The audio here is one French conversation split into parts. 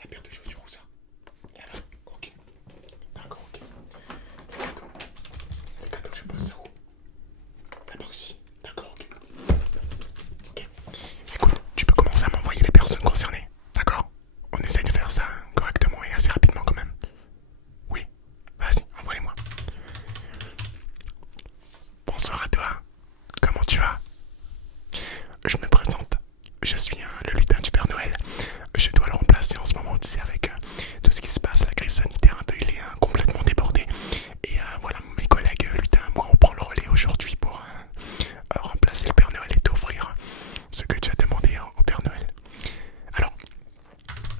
La paire de chaussures où ça? Là, là. Ok. D'accord, ok. Les cadeaux. Les cadeaux, je pose ça où? Là-bas aussi. D'accord, ok. Ok. Écoute, tu peux commencer à m'envoyer les personnes concernées. D'accord? On essaye de faire ça correctement et assez rapidement quand même. Oui. Vas-y, envoie-les-moi. Bonsoir à toi. Comment tu vas? Je me présente. Je suis le lutin du Père Noël. Je dois le remplacer en ce moment, tu sais, avec tout ce qui se passe, la crise sanitaire un peu, il est complètement débordé. Et voilà, mes collègues lutins, moi, on prend le relais aujourd'hui pour remplacer le Père Noël et t'offrir ce que tu as demandé au Père Noël. Alors,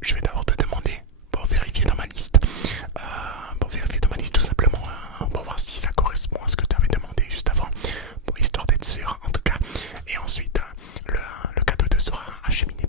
je vais d'abord te demander, pour vérifier dans ma liste, tout simplement, pour voir si ça correspond à ce que tu avais demandé juste avant, pour histoire d'être sûr en tout cas. Et ensuite, le cadeau te sera acheminé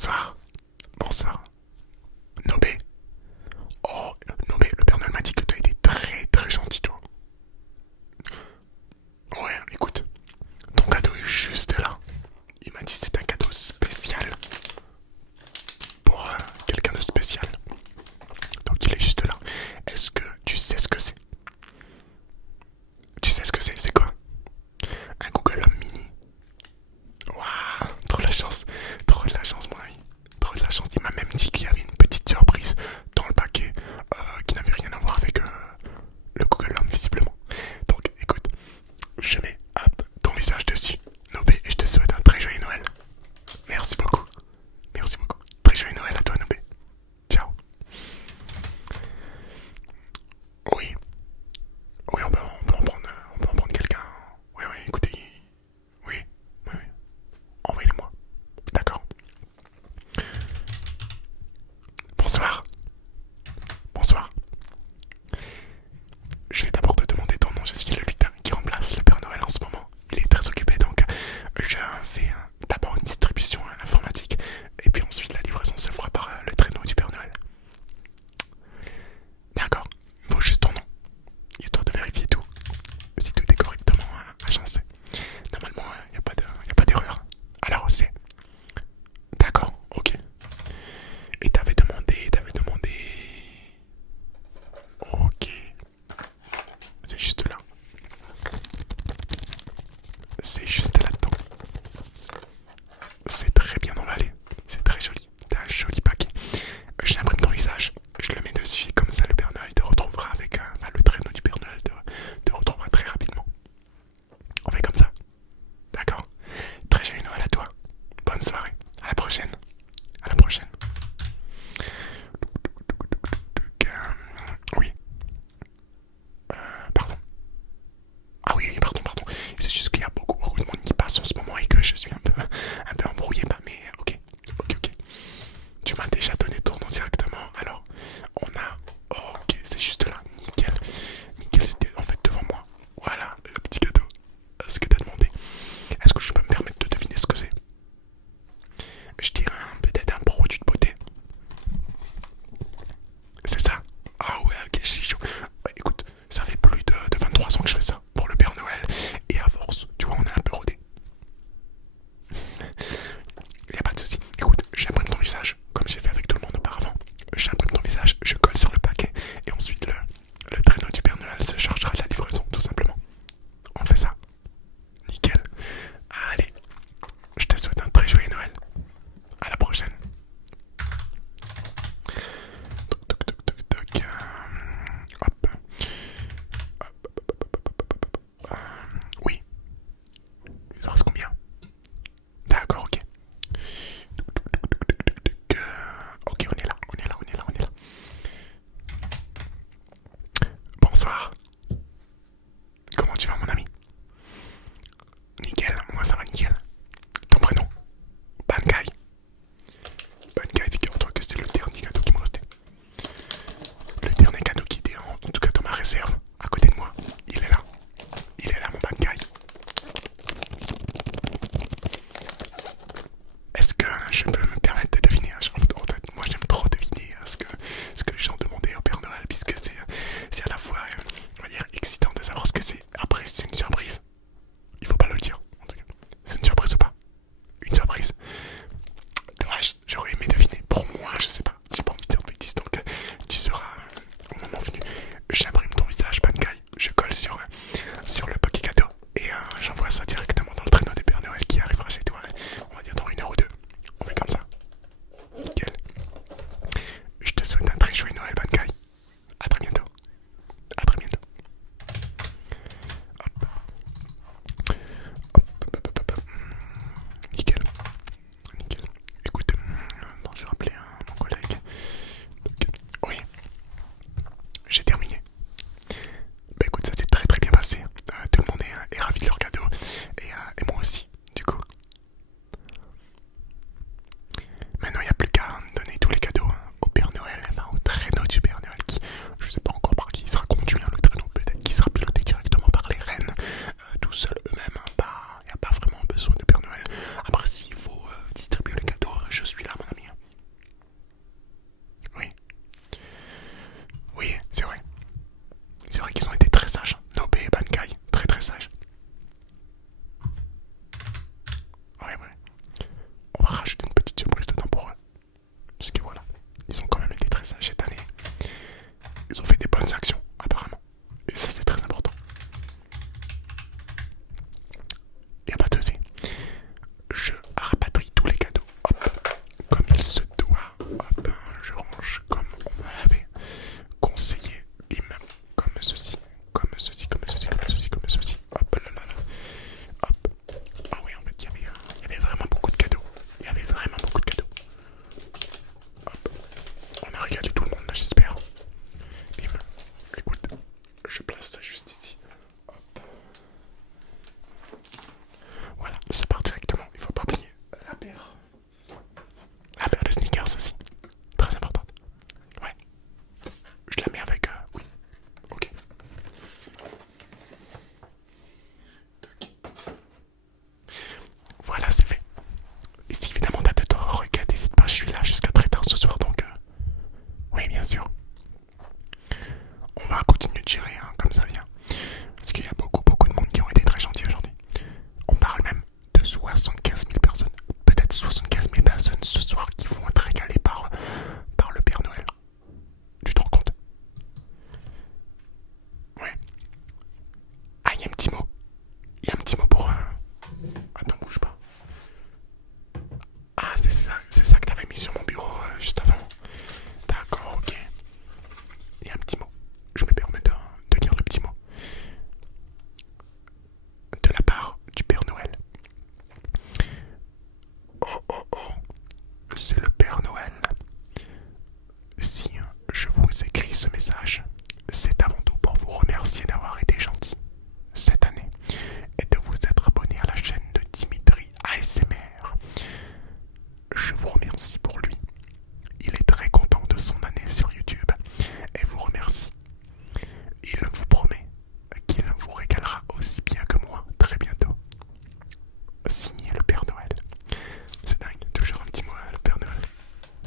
Bonsoir. Bonsoir. Nobé. Oh, Nobé, le Père Noël m'a dit que tu as été très très gentil, toi. Ouais, écoute, ton cadeau est juste là. Il m'a dit que c'est un cadeau spécial pour quelqu'un de spécial. Donc il est juste là. Est-ce que tu sais ce que c'est? Tu sais ce que c'est? C'est quoi? Un Google Home Mini. Waouh, trop de la chance mon ami, trop de la chance. Il m'a même dit qu'il y avait une petite surprise dans le paquet qui n'avait rien à voir avec le Google Home visiblement. Donc écoute, je mets hop ton visage dessus, Nobé, et je te souhaite un très joyeux Noël. Merci beaucoup, merci beaucoup. Très joyeux Noël à toi Nobé. Ciao. Oui, oui on peut en prendre quelqu'un. Oui, écoutez, oui. Envoyez-les-moi. D'accord. Bonsoir. Bonsoir. Je vais d'abord te demander ton nom. Je suis le lutin qui remplace le Père Noël en ce moment. Il est très occupé donc je fais d'abord une distribution informatique et puis ensuite la livraison se fera par le traîneau du Père Noël. D'accord. Il faut juste ton nom, histoire de vérifier tout. Si tout est correctement agencé. Normalement, il n'y a pas d'erreur. Alors c'est... D'accord, ok. Et t'avais demandé... Ok. C'est juste là. C'est juste là-dedans. C'est très bien emballé. C'est très joli. T'as un joli paquet. J'imprime ton visage. Je le mets dessus. Comme ça, le Père Noël te retrouvera avec... le traîneau du Père Noël te retrouvera très rapidement. On fait comme ça. D'accord. Très joyeux Noël à toi. Bonne soirée. À la prochaine. À la prochaine. Oui. Pardon. Ah oui, pardon. C'est juste qu'il y a beaucoup de monde qui passe en ce moment et que je suis un peu embrouillé. Mais ok. Tu m'as déjà donné ton nom directement. Alors, on a... ok, c'est juste là. Nickel, c'était en fait devant moi. Voilà, le petit cadeau. Ce que t'as demandé. Est-ce que je peux me permettre de deviner ce que c'est? Je dirais peut-être un produit de beauté. C'est ça? Ah ouais, ok, je suis chaud. Ouais, écoute, ça fait plus de 23 ans que je fais ça pour le Père Noël. Et à force, tu vois, on est un peu rodé. Y'a pas de souci. Écoute, j'imprime ton visage, comme j'ai fait avec tout le monde auparavant. J'imprime ton visage, je colle sur le paquet. Et ensuite, le traîneau du Père Noël se chargera de la livraison, tout simplement. On fait ça. Nickel. Allez, je te souhaite un très joyeux Noël. À la prochaine. Toc. Hop. Oui. Il en reste combien? D'accord, ok. Ok, on est là. Bonsoir. Comment tu vas mon ami? Nickel, moi ça va nickel. Ton prénom? Bankai. Bankai, figure-toi que c'est le dernier cadeau qui me restait. Le dernier cadeau qui était en tout cas dans ma réserve, à côté de moi. Il est là mon Bankai. Est-ce que je peux me permettre de deviner? En fait, moi j'aime trop deviner ce que les gens demandaient au Père Noël, puisque c'est à la fois, on va dire, excitant de savoir ce que c'est. Après, c'est une surprise. Il faut pas le dire, en tout cas. C'est une surprise ou pas? Une surprise. Dommage, j'aurais aimé deviner. Pour moi, je sais pas. J'ai pas envie de dire de bêtises, donc tu seras au moment venu. J'imprime ton visage, Bankai. Je colle sur le paquet cadeau et j'envoie ça directement dans le traîneau des Père Noël qui arrivera chez toi. On va dire dans 1 heure ou 2. On fait comme ça. Nickel. Je te souhaite un très joyeux Noël, Bankai. À très bientôt. Nickel. Écoute, attends, je vais rappeler mon collègue. Oui, j'ai terminé. Bah écoute, ça s'est très très bien passé. Tout le monde est ravi de leur cadeau. Et moi aussi, du coup. Maintenant, il n'y a plus qu'à donner tous les cadeaux au Père Noël, enfin au traîneau du Père Noël qui, je sais pas encore par qui il sera conduit, le traîneau, peut-être qu'il sera piloté directement par les reines, tout seuls eux-mêmes. Il n'y a pas vraiment besoin de Père Noël. Après, s'il faut distribuer les cadeaux, je suis là, mon ami.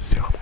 C'est vraiment